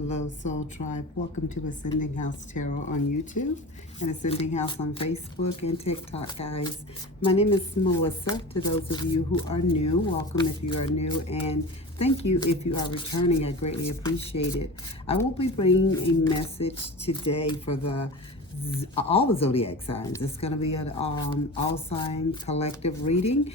Hello, Soul Tribe. Welcome to Ascending House Tarot on YouTube and Ascending House on Facebook and TikTok, guys. My name is Melissa. To those of you who are new, welcome if you are new, and thank you if you are returning. I greatly appreciate it. I will be bringing a message today for all the zodiac signs. It's going to be an all sign collective reading.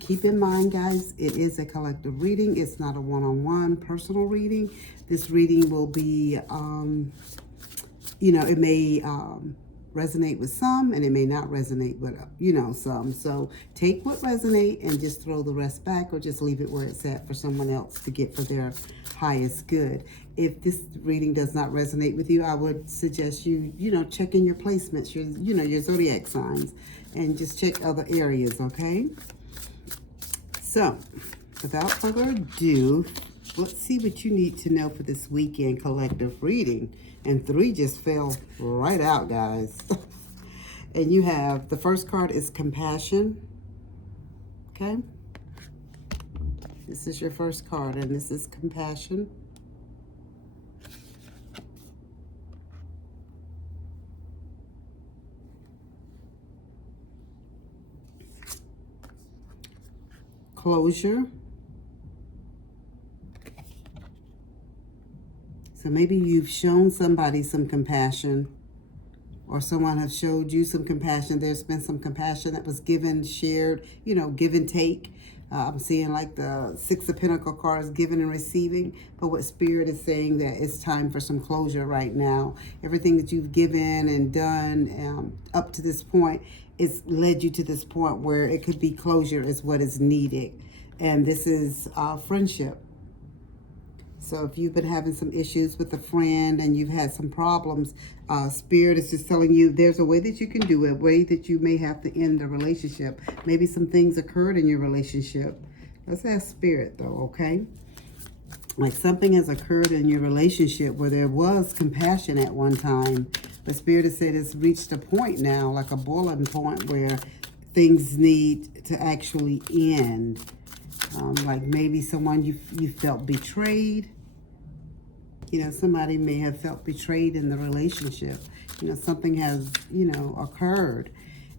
Keep in mind, guys, it is a collective reading. It's not a one-on-one personal reading. This reading will be, it may resonate with some and it may not resonate with, some. So take what resonate and just throw the rest back, or just leave it where it's at for someone else to get for their highest good. If this reading does not resonate with you, I would suggest you, check in your placements, your zodiac signs, and just check other areas, okay? So, without further ado, let's see what you need to know for this weekend collective reading. And 3 just fell right out, guys. And you have, the first card is compassion, okay? This is your first card, and this is compassion. Closure. So maybe you've shown somebody some compassion, or someone has showed you some compassion. There's been some compassion that was given, shared, give and take. I'm seeing like the 6 of Pentacles cards, giving and receiving. But what Spirit is saying, that it's time for some closure right now. Everything that you've given and done up to this point, it's led you to this point where it could be closure is what is needed. And this is friendship. So if you've been having some issues with a friend and you've had some problems, Spirit is just telling you there's a way that you can do it, a way that you may have to end the relationship. Maybe some things occurred in your relationship. Let's ask Spirit though, okay? Like something has occurred in your relationship where there was compassion at one time, but Spirit has said it's reached a point now, like a boiling point, where things need to actually end. Like maybe someone you felt betrayed. Somebody may have felt betrayed in the relationship. Something has, occurred.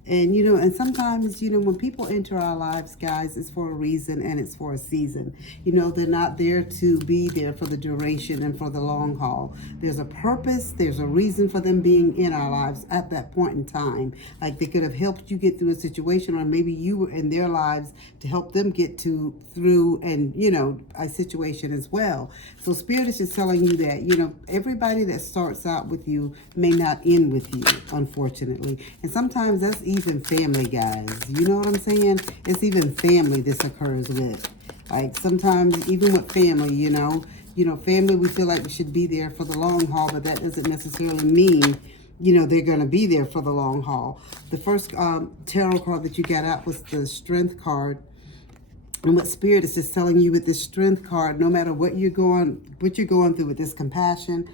And, and sometimes, when people enter our lives, guys, it's for a reason and it's for a season. They're not there to be there for the duration and for the long haul. There's a purpose. There's a reason for them being in our lives at that point in time. Like they could have helped you get through a situation, or maybe you were in their lives to help them get through and, a situation as well. So Spirit is just telling you that, everybody that starts out with you may not end with you, unfortunately. And sometimes that's even family, guys. You know what I'm saying? It's even family this occurs with. Like sometimes even with family, family, we feel like we should be there for the long haul, but that doesn't necessarily mean, they're going to be there for the long haul. The first tarot card that you got out was the Strength card. And what Spirit is just telling you with this Strength card, no matter what you're going through with this compassion,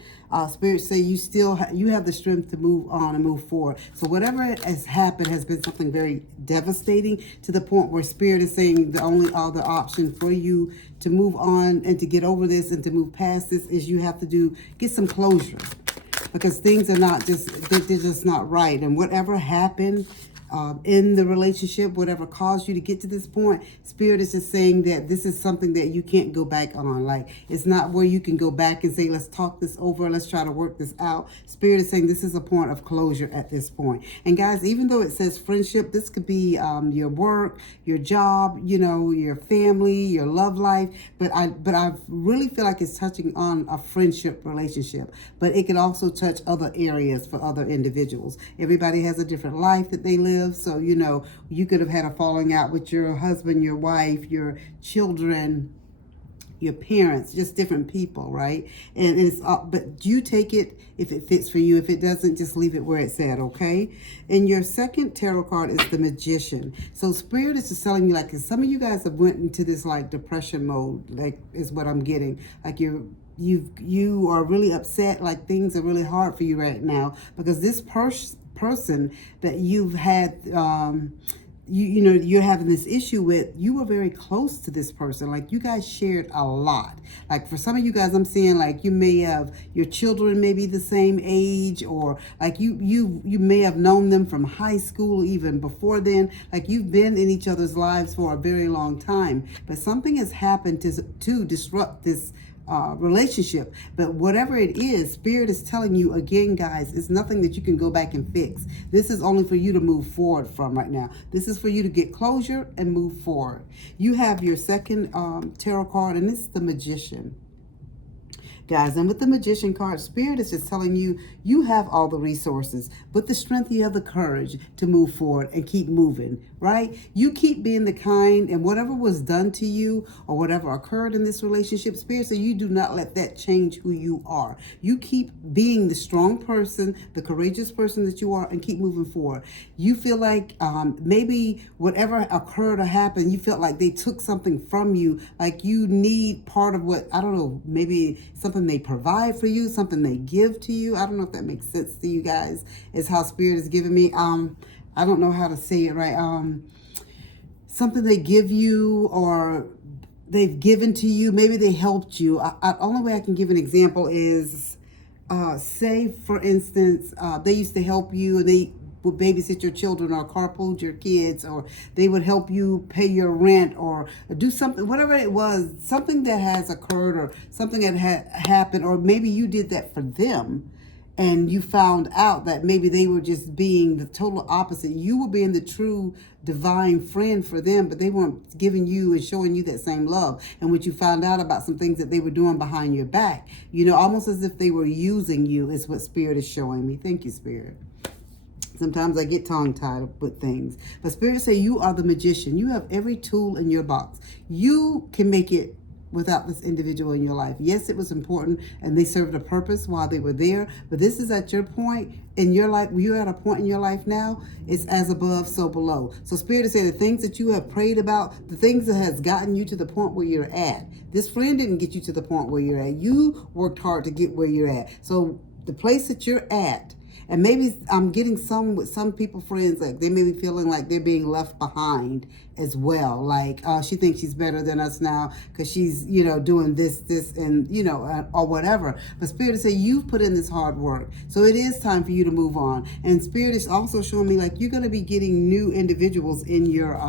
Spirit say you have the strength to move on and move forward. So whatever has happened has been something very devastating, to the point where Spirit is saying the only other option for you to move on and to get over this and to move past this is you have to get some closure, because things are not they're just not right. And whatever happened in the relationship, whatever caused you to get to this point, Spirit is just saying that this is something that you can't go back on. Like, it's not where you can go back and say, let's talk this over, let's try to work this out. Spirit is saying this is a point of closure at this point. And guys, even though it says friendship, this could be your work, your job, your family, your love life. But I really feel like it's touching on a friendship relationship. But it can also touch other areas for other individuals. Everybody has a different life that they live. So, you could have had a falling out with your husband, your wife, your children, your parents, just different people, right? And it's but you take it if it fits for you. If it doesn't, just leave it where it's at, okay? And your second tarot card is the Magician. So Spirit is just telling you, like, some of you guys have went into this like depression mode, like is what I'm getting. Like you are really upset, like things are really hard for you right now, because this person that you've had you're having this issue with, you were very close to this person. Like you guys shared a lot. Like for some of you guys, I'm seeing like you may have, your children may be the same age, or like you may have known them from high school, even before then. Like you've been in each other's lives for a very long time, but something has happened to disrupt this relationship. But whatever it is, Spirit is telling you again, guys, it's nothing that you can go back and fix. This is only for you to move forward from right now. This is for you to get closure and move forward. You have your second tarot card, and this is the Magician. Guys, and with the Magician card, Spirit is just telling you, you have all the resources. With the strength, you have the courage to move forward and keep moving, right? You keep being the kind, and whatever was done to you or whatever occurred in this relationship, Spirit says you do not let that change who you are. You keep being the strong person, the courageous person that you are, and keep moving forward. You feel like maybe whatever occurred or happened, you felt like they took something from you, like you need part of what, I don't know, maybe something they provide for you, something they give to you. I don't know if that makes sense to you guys. Is how Spirit is giving me. I don't know how to say it right. Something they give you, or they've given to you. Maybe they helped you. Only way I can give an example is, say for instance, they used to help you, and they would babysit your children or carpool your kids, or they would help you pay your rent or do something, whatever it was, something that has occurred or something that had happened, or maybe you did that for them and you found out that maybe they were just being the total opposite. You were being the true divine friend for them, but they weren't giving you and showing you that same love. And what you found out about some things that they were doing behind your back, almost as if they were using you, is what Spirit is showing me. Thank you, Spirit. Sometimes I get tongue-tied with things. But Spirit say you are the Magician. You have every tool in your box. You can make it without this individual in your life. Yes, it was important and they served a purpose while they were there. But this is at your point in your life. You're at a point in your life now. It's as above, so below. So Spirit is saying the things that you have prayed about, the things that has gotten you to the point where you're at. This friend didn't get you to the point where you're at. You worked hard to get where you're at. So the place that you're at, and maybe I'm getting with some people, friends, like they may be feeling like they're being left behind as well. Like, she thinks she's better than us now because she's, doing this, and, or whatever. But Spirit is saying you've put in this hard work. So it is time for you to move on. And Spirit is also showing me like you're going to be getting new individuals in your,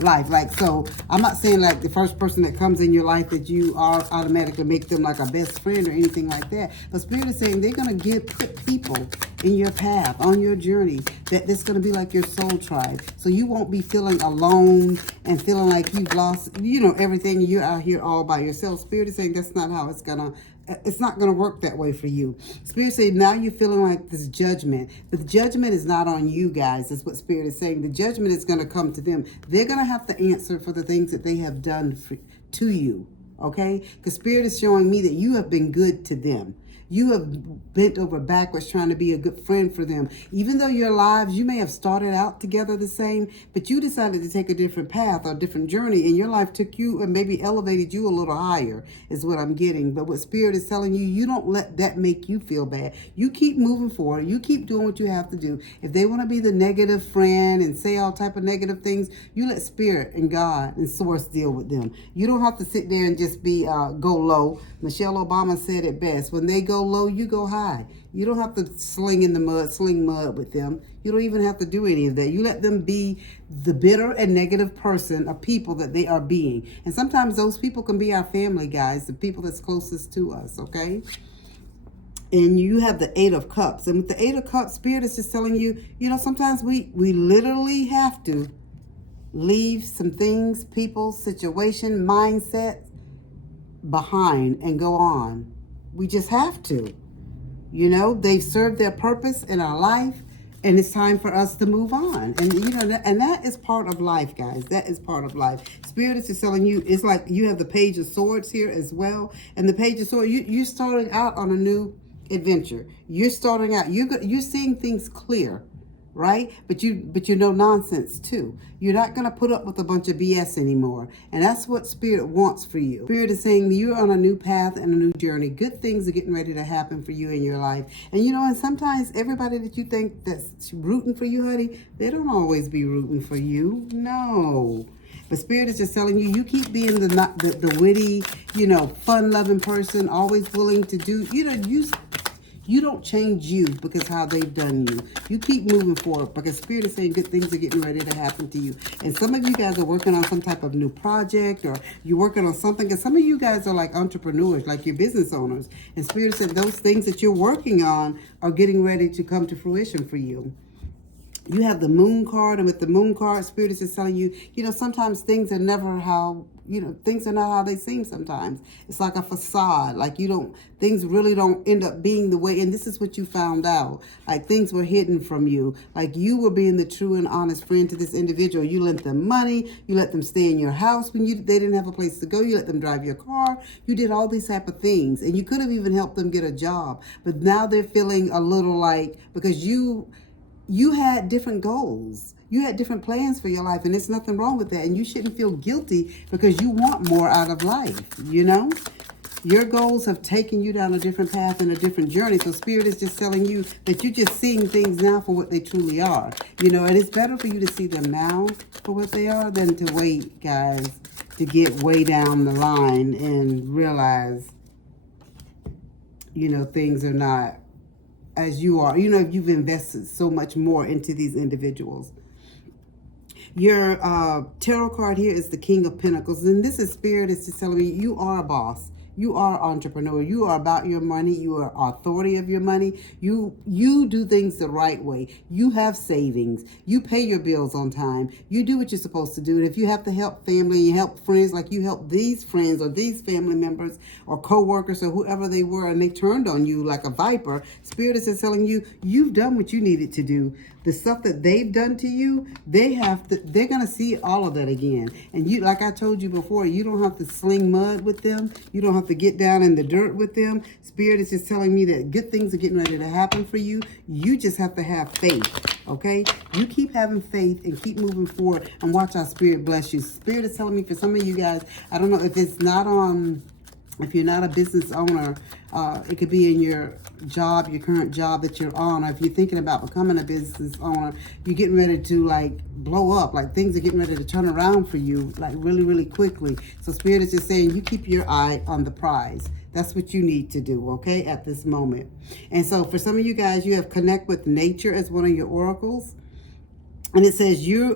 life. Like, so I'm not saying like the first person that comes in your life that you are automatically make them like a best friend or anything like that. But Spirit is saying they're going to put people in your path, on your journey, that it's going to be like your soul tribe. So you won't be feeling alone and feeling like you've lost, everything. You're out here all by yourself. Spirit is saying that's not how it's not going to work that way for you. Spirit say now you're feeling like this judgment. But the judgment is not on you guys. That's what Spirit is saying. The judgment is going to come to them. They're going to have to answer for the things that they have done to you. Okay? Because Spirit is showing me that you have been good to them. You have bent over backwards trying to be a good friend for them. Even though your lives, you may have started out together the same, but you decided to take a different path or a different journey, and your life took you and maybe elevated you a little higher, is what I'm getting. But what Spirit is telling you, you don't let that make you feel bad. You keep moving forward. You keep doing what you have to do. If they want to be the negative friend and say all type of negative things, you let Spirit and God and Source deal with them. You don't have to sit there and just be go low. Michelle Obama said it best. When they go low, you go high. You don't have to sling mud with them. You don't even have to do any of that. You let them be the bitter and negative person of people that they are being. And sometimes those people can be our family, guys, the people that's closest to us, okay? And you have the Eight of Cups. And with the Eight of Cups, Spirit is just telling you, sometimes we literally have to leave some things, people, situation, mindset behind and go on. We just have to. They've served their purpose in our life, and it's time for us to move on. And and that is part of life, guys. That is part of life. Spirit is just telling you, it's like you have the Page of Swords here as well. And the Page of Swords, you're starting out on a new adventure. You're starting out. You're seeing things clear. right? But you know nonsense too. You're not going to put up with a bunch of BS anymore. And that's what Spirit wants for you. Spirit is saying you're on a new path and a new journey. Good things are getting ready to happen for you in your life. And you know, and sometimes everybody that you think that's rooting for you, honey, they don't always be rooting for you. No. But Spirit is just telling you, you keep being the witty, you know, fun-loving person, always willing to do, you know, you don't change you because how they've done you. You keep moving forward because Spirit is saying good things are getting ready to happen to you. And some of you guys are working on some type of new project, or you're working on something. And some of you guys are like entrepreneurs, like you're business owners. And Spirit said those things that you're working on are getting ready to come to fruition for you. You have the moon card, and with the moon card, Spirit is just telling you, you know, sometimes things are never how, you know, things are not how they seem sometimes. It's like a facade. Like things really don't end up being the way, and this is what you found out. Like things were hidden from you. Like you were being the true and honest friend to this individual. You lent them money. You let them stay in your house when they didn't have a place to go. You let them drive your car. You did all these type of things, and you could have even helped them get a job. But now they're feeling a little like, because you had different goals. You had different plans for your life, and there's nothing wrong with that. And you shouldn't feel guilty because you want more out of life, you know? Your goals have taken you down a different path and a different journey. So Spirit is just telling you that you're just seeing things now for what they truly are. You know, and it's better for you to see them now for what they are than to wait, guys, to get way down the line and realize, you know, things are not as you are. You know, if you've invested so much more into these individuals. Your tarot card here is the King of Pentacles. And this is Spirit is just telling me you are a boss. You are an entrepreneur. You are about your money. You are authority of your money. You do things the right way. You have savings. You pay your bills on time. You do what you're supposed to do. And if you have to help family, you help friends, like you help these friends or these family members or co-workers or whoever they were, and they turned on you like a viper, Spirit is just telling you, you've done what you needed to do. The stuff that they've done to you, they're going to see all of that again. And you, like I told you before, you don't have to sling mud with them. You don't have to get down in the dirt with them. Spirit is just telling me that good things are getting ready to happen for you. You just have to have faith, okay? You keep having faith and keep moving forward and watch our Spirit bless you. Spirit is telling me for some of you guys, I don't know if it's not on, if you're not a business owner, it could be in your job, your current job that you're on, or if you're thinking about becoming a business owner, you're getting ready to like blow up, like things are getting ready to turn around for you, like really, really quickly. So Spirit is just saying you keep your eye on the prize. That's what you need to do, okay, at this moment. And so for some of you guys, you have connect with nature as one of your oracles. And it says you're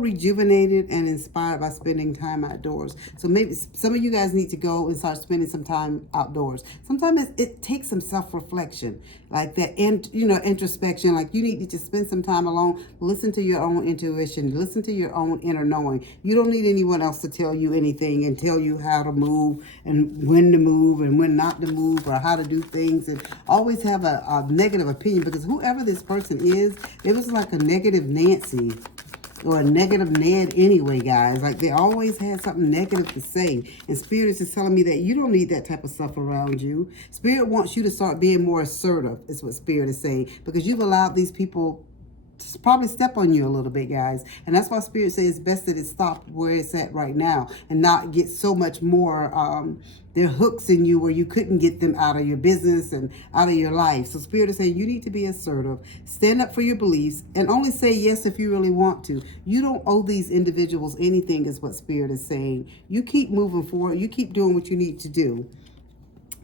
rejuvenated and inspired by spending time outdoors. So maybe some of you guys need to go and start spending some time outdoors. Sometimes it takes some self-reflection, like that, introspection. Like you need to just spend some time alone, listen to your own intuition, listen to your own inner knowing. You don't need anyone else to tell you anything and tell you how to move and when to move and when not to move or how to do things, and always have a negative opinion, because whoever this person is, it was like a negative Nancy or a negative Ned anyway, guys. Like they always had something negative to say. And Spirit is just telling me that you don't need that type of stuff around you. Spirit wants you to start being more assertive, is what Spirit is saying, because you've allowed these people to probably step on you a little bit, guys. And that's why Spirit says it's best that it stopped where it's at right now and not get so much more their hooks in you where you couldn't get them out of your business and out of your life. So Spirit is saying you need to be assertive, stand up for your beliefs, and only say yes if you really want to. You don't owe these individuals anything, is what Spirit is saying. You keep moving forward. You keep doing what you need to do.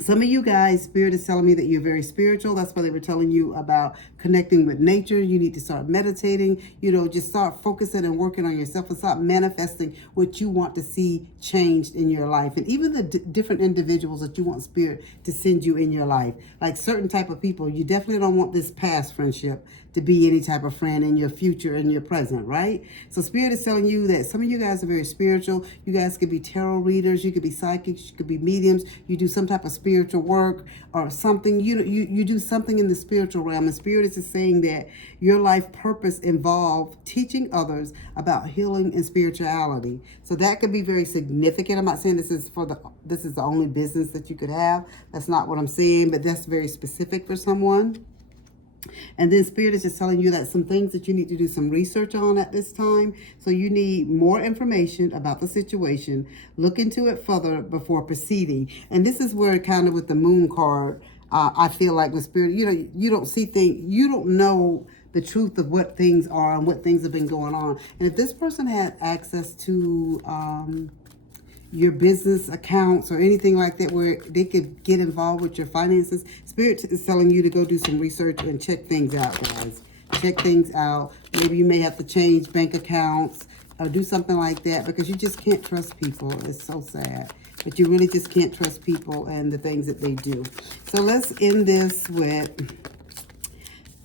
Some of you guys, Spirit is telling me that you're very spiritual. That's why they were telling you about connecting with nature. You need to start meditating. You know, just start focusing and working on yourself and start manifesting what you want to see changed in your life. And even the different individuals that you want Spirit to send you in your life. Like certain type of people, you definitely don't want this past friendship to be any type of friend in your future and your present, right? So Spirit is telling you that some of you guys are very spiritual. You guys could be tarot readers. You could be psychics. You could be mediums. You do some type of spiritual work or something. You do something in the spiritual realm. And Spirit is just saying that your life purpose involved teaching others about healing and spirituality. So that could be very significant. I'm not saying this is the only business that you could have. That's not what I'm saying, but that's very specific for someone. And then Spirit is just telling you that some things that you need to do some research on at this time. So you need more information about the situation. Look into it further before proceeding. And this is where kind of with the Moon card, I feel like with Spirit, you don't see things, you don't know the truth of what things are and what things have been going on. And if this person had access to your business accounts or anything like that where they could get involved with your finances, Spirit is telling you to go do some research and check things out, guys. Check things out. Maybe you may have to change bank accounts or do something like that because you just can't trust people. It's so sad. But you really just can't trust people and the things that they do. So let's end this with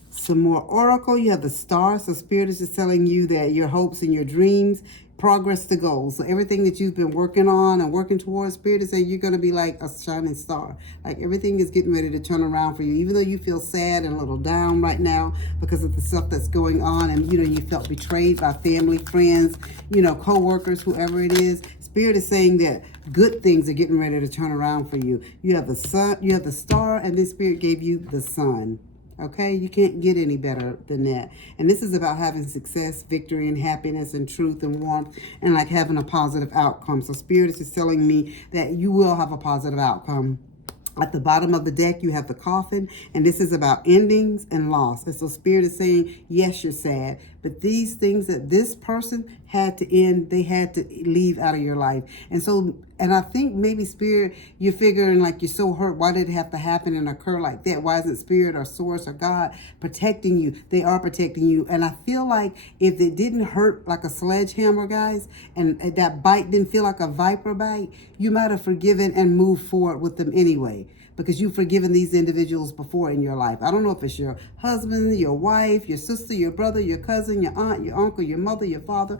some more oracle. You have the star. So Spirit is just telling you that your hopes and your dreams progress to goals. So everything that you've been working on and working towards, Spirit is saying you're going to be like a shining star. Like everything is getting ready to turn around for you. Even though you feel sad and a little down right now because of the stuff that's going on, and you felt betrayed by family, friends, co-workers, whoever it is, Spirit is saying that good things are getting ready to turn around for you. You have the sun, you have the star, and then Spirit gave you the sun. Okay, you can't get any better than that. And this is about having success, victory, and happiness, and truth, and warmth, and like having a positive outcome. So Spirit is just telling me that you will have a positive outcome. At the bottom of the deck, you have the coffin, and this is about endings and loss. And so Spirit is saying, yes, you're sad, but these things that this person had to end, they had to leave out of your life. And I think maybe Spirit, you're figuring like you're so hurt. Why did it have to happen and occur like that? Why isn't Spirit or Source or God protecting you? They are protecting you. And I feel like if it didn't hurt like a sledgehammer, guys, and that bite didn't feel like a viper bite, you might have forgiven and moved forward with them anyway, because you've forgiven these individuals before in your life. I don't know if it's your husband, your wife, your sister, your brother, your cousin, your aunt, your uncle, your mother, your father,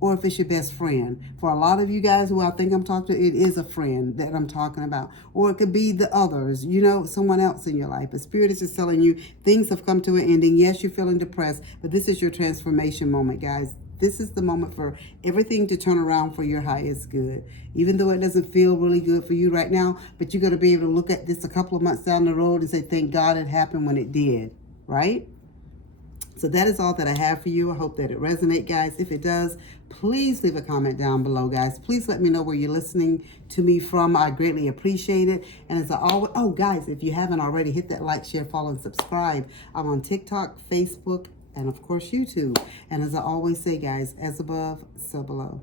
or if it's your best friend. For a lot of you guys who I think I'm talking to, it is a friend that I'm talking about. Or it could be the others, someone else in your life. But Spirit is just telling you things have come to an ending. Yes, you're feeling depressed, but this is your transformation moment, guys. This is the moment for everything to turn around for your highest good. Even though it doesn't feel really good for you right now, but you're going to be able to look at this a couple of months down the road and say, thank God it happened when it did, right? So that is all that I have for you. I hope that it resonates, guys. If it does, please leave a comment down below, guys. Please let me know where you're listening to me from. I greatly appreciate it. And as I always, guys, if you haven't already, hit that like, share, follow, and subscribe. I'm on TikTok, Facebook, and of course YouTube. And as I always say, guys, as above, so below.